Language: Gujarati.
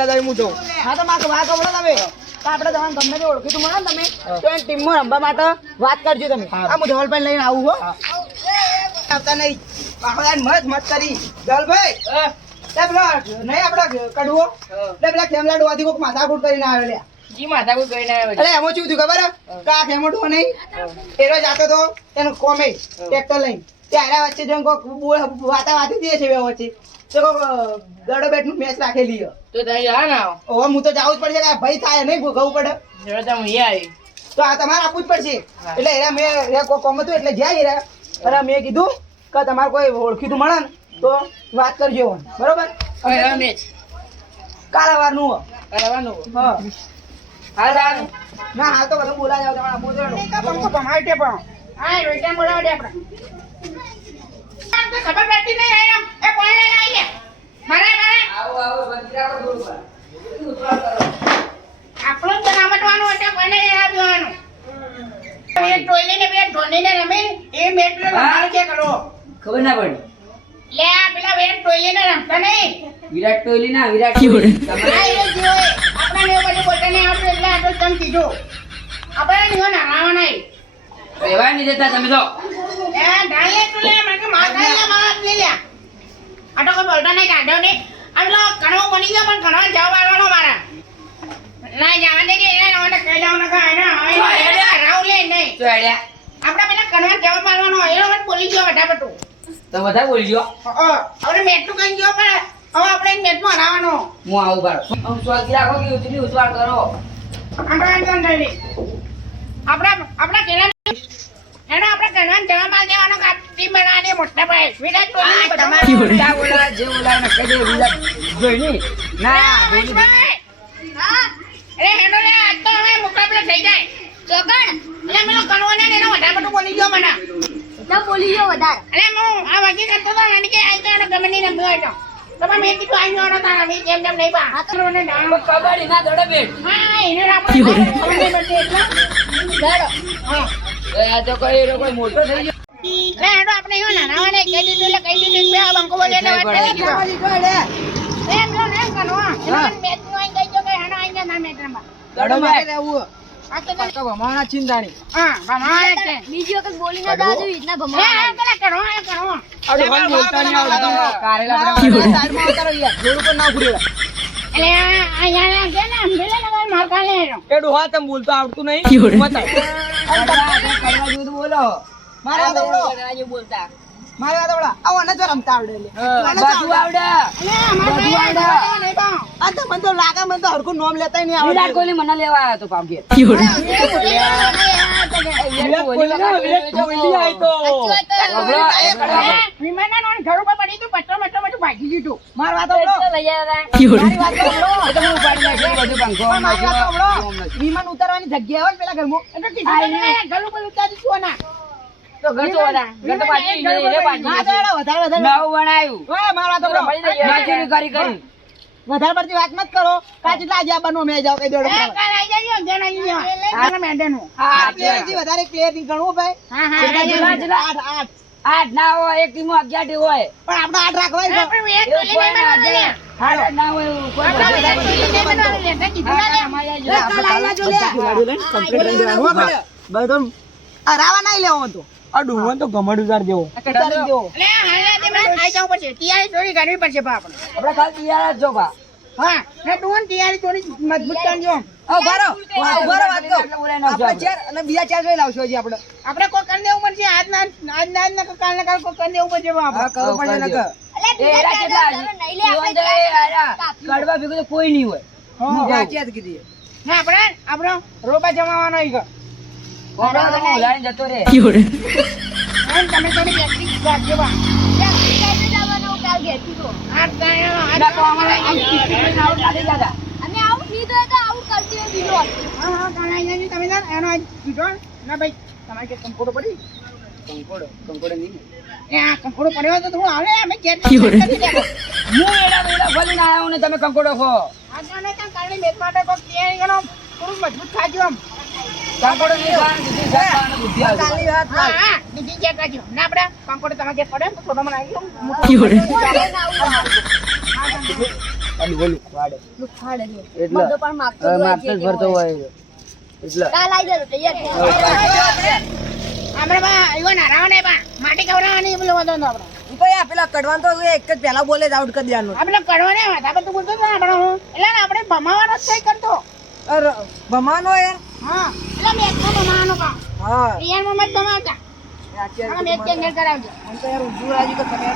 યાદ આવી હું તો હા તો મારે વાત સાંભળો તમે તો આપણે તમારે ગમે તે ઓળખીતું મળે ને તમે તો એ ટીમમાં રમવા માટે વાત કરજો તમે આ હું ધવલભાઈ લઈને આવું હો આવતા નહીં મત મત કરી ધવલભાઈ નહીં આપડે કડવો એટલે પેલા ખેમલા ડોવાથી કોઈક માથાકૂટ કરીને આવ્યો લ્યા જી માથાકૂટ કરીને આવ્યો એટલે એમાં શું થયું ખબર કા ખેમટો નહીં એનો જાતો તો એનો કોમે ટ્રેક્ટર લઈને ત્યારે વચ્ચે જો કોઈક વાતી દે છે બે વચ્ચે તો કોઈક દડો બેટનું મેચ રાખેલી તો તમે જા ના હવે હું તો જવું જ પડશે કે ભાઈ થાય નહીં ગવું પડે જો તમે આવી તો આ તમારે આપવું જ પડશે એટલે એરા મેં કોમ હતું એટલે જ્યાં એરા અને મેં કીધું કે તમારે કોઈ ઓળખીતું મળે ને તો વાત કરજો બરોબર હવે મેચ કાલાવારનું કરવાનું હા હાલ રાનું ના હાલ તો બધું બોલા જાવ તમારે આપવું જોઈએ પણ હા રોઈટા બોલાવ દે આપણે ખબર પડતી નહીં આયા એ કોણ લઈને આવી મારે આવો બંદરા પર દોડ આપણો જ નામટવાનું એટલે કોને યાદ જોવાનું એ ટોયલીને બે ધોનીને રમે એ મેચ રમાડ કે કરો ખબર ના પડી લે આ પેલા વેટ ટોયલીને રમતા નહીં વિરાટ કોહલી ના વિરાટ કોહલી આ એ જીઓ આપણા ને બધું બોલતા નહીં આવડે એટલે આ તો તમ કીધો આપણે નહીં નાવા નહીં રહેવા નહીં દેતા તમે તો એ ડાલે તું લે મને માર ખાઈ માર લઈ લે આ તો કોઈ બોલતા નહીં કાઢો ને આ પેલો કણવો બની ગયો પણ કણવા જવાબ આવવાનો મારા ના જવા દે કે એને ઓને કહી જાવ ના કાય ના હવે રાવ લે નહીં તો આડ્યા આપડા પેલા કણવા જવાબ આવવાનો એનો મને બોલી ગયો વડા બટુ તો બધા બોલજો હવે મેટલું કઈ ગયો પણ હવે આપણે મેટમાં હરાવવાનો હું આવું બાર આમ સ્વાગી રાખો કે ઉતરી ઉતવાળ કરો આપણા કેળા એનો આપણે કણવાન જવાબ આલ દેવાનો કે ટીમ બનાવી દે મોટા ભાઈ વિરાટ કોહલી તમારે બોલા બોલા જે બોલા ને કહી દે વિરાટ જોઈની ના જોઈની હા અરે હેડો લે આજ તો હવે મુકાબલો થઈ જાય ચોકણ એટલે મેલો કણવાને એનો વડા બટુ બોલી ગયો મને ના બોલી ગયો વધારે અરે હું આ વાગી કરતો તો નાની કે આઈ તો એનો ગમે નહીં રમ્યો હતો તમે મેં કીધું આઈ નો તારા મેં જેમ જેમ નહીં બા હાથરોને ડાળો કબડ્ડી ના દોડે બેટ હા એને આપણે ખબર પડતી એટલે ડાળો હા આ તો કોઈ એનો કોઈ મોટો થઈ ગયો લે હેડો આપણે યો નાના ને કહી દીધું એટલે કહી દીધું બે બંકો બોલે ને વાત કરી એમ લો ને કનવા એને મેચ નો આઈ ગયો કે હેડો આઈ ગયા ના મેચ રમવા દડો મારે રહેવું આ તો તો ભમાણા ચિંતાણી હા ભમાય છે બીજી વખત બોલી ના દાદુ ઇતના એ ભમા પેલા કરો એ કરો અરે ભાઈ બોલતા નહીં આવડતું કારેલા સાઈડમાં ઉતારો યાર જોડ ઉપર ના ફૂડેલા એટલે આ યાર કે ને અંબેલે લગાવ માર કાલે હેડો એ ડોહા તમે બોલતો આવડતું નહીં બતાવ કરવા જેવું તો બોલો મારે વાત આવડો આજે બોલતા મારે વાત આવડો આવો ન તો રમતા આવડે લે બધું આવડે એટલે અમાર બધું આવડે. નહીં બા આ તો મને તો લાગે મને તો હરખું નામ લેતાય નહીં આવડે વિરાટ કોહલી મને લેવા આવ્યો તો પામકે વિરાટ કોહલી ના વિરાટ કોહલી આઈ તો વિમાનના નોન ઘર ઉપર પડી તું પટ્ટો મટ્ટો બધું ભાગી દીધું મારે વાત આવડો લઈ આવ્યા મારી વાત આવડો એ તો હું ઉપાડી નાખ્યું બધું પંખો મારી વાત આવડો વિમાન ઉતારવાની જગ્યા હોય ને પેલા ઘરમાં એટલે કીધું તને ઘર ઉપર ઉતારી દીધું ના તો ઘર તો ઘર તો પાછી રે હા પાછી તો એડો વધારે વધારે નવું બનાવ્યું ઓય મારા વાત આવડો મજૂરી કરી કરી વધારે પડતી વાત મત કરો કાચી લાજી આ બનો મે જાવ કઈ દેડો એ કાલ આઈ જજો જણ આઈ ગયો આ મેડેનું હા પ્લેયરથી વધારે પ્લેયર ની ગણવું ભાઈ હા હા કેટલા કેટલા? 8 8 ના હોય એક ટીમ 11 ટી હોય પણ આપણે 8 રાખવા છે આપણે વેટ ટોલી નહીં બનાવવાનું લે હાલો ના હોય એવું કોઈ આપણે વેટ ટોલી નહીં બનાવવાનું લે તે કીધું ના લે અમારે લે કાલ આયા જો લે ખેલાડી લઈને કમ્પ્લીટ લઈને દેવાનું બધો આ રાવા નહીં લેવો તો આ ડુંગર તો ગમડ ઉતાર દેવો ઉતારી દેવો લે હાલે તે મને આઈ જવું પડશે તૈયારી થોડી કરવી પડશે બા આપણે આપણે ખાલી તૈયાર જ જો બા હા ને તું તૈયારી થોડી મજબૂત કરજો ઉભારો ઉભારો વાત કહો એટલે બોલાય ના આપણે ચાર અને બીજા ચાર જોઈ લાવશો હજી આપણે આપણે કોઈ કરી દેવું પડશે આજ ના કાલ ના કાલ કોઈ કરી દેવું પડશે બા હા કરવું પડે ને કર એ એરા કેટલા જીવન તો એ આયા કડવા ભેગું તો કોઈ નહીં હોય સાચી વાત કીધી ને આપણે રોબા જમાવાનો ઈ ગયો કોનો તો ઉલાડીને જતો રે એમ તમે થોડી પ્રેક્ટિસ રાખજો બા જવાનો કાલ ઘેરથી તો આ તાયો ના તો અમારે આમ ટીચર આઉટ લાગી જતા અને આઉટ નહીં તો આઉટ કરતી હોય બીજો હા હા કાલ આઈ જજો તમે તાર એનો કીધો ના ભાઈ તમારે કે કંકોડો પડી કંકોડો નહીં એ આ કંકોડો પડ્યો તો તું આવે અમે ઘેર કરી દેવો હું એડા ભલીને આવ્યો ને તમે કંકોડો ખો આ જાણે કાલ કાલની મેચ માટે કોઈ તૈયારી કરો થોડું મજબૂત ખાજો આમ કંકોડો નહીં ખાવાનું બીજી ખાવાનું બુદ્ધિ આવે કાલની વાત હા હા બીજી ચેક કરજો ના આપણે કંકોડો તમારે ઘેર પડે ને તો થોડો મને આવી ગયો તો આ ડોલ ઉખવાડે. લુખાડે છે. એટલે બધો પણ માગતો હવે હોય મારતો જ જે ફરતો હોય. હોય એટલે કાલ આઈ જજો તૈયાર થઈ આપણે બા એવો નારાવા નહીં બા માટી કવરાવાની પેલો વધો ન આપણે ઈ તો યાર પેલા કડવાન તો એક જ પહેલા બોલે જ આઉટ કરી દેવાનું. આપણે કડવા નહીં હતા આપણે તું બોલતો હતો ને આપણે હું એટલે ને આપણે ભમાવાનો જ થઈ કરતો અરે ભમાનો યાર. હા એટલે મેચમાં ભમાવાનો કામ હા રિયાલમાં મત ભમાવતા અત્યારે મેચ ચેન્જ કરાવજો આમ તો યાર ઊંધું રાજી કે તમે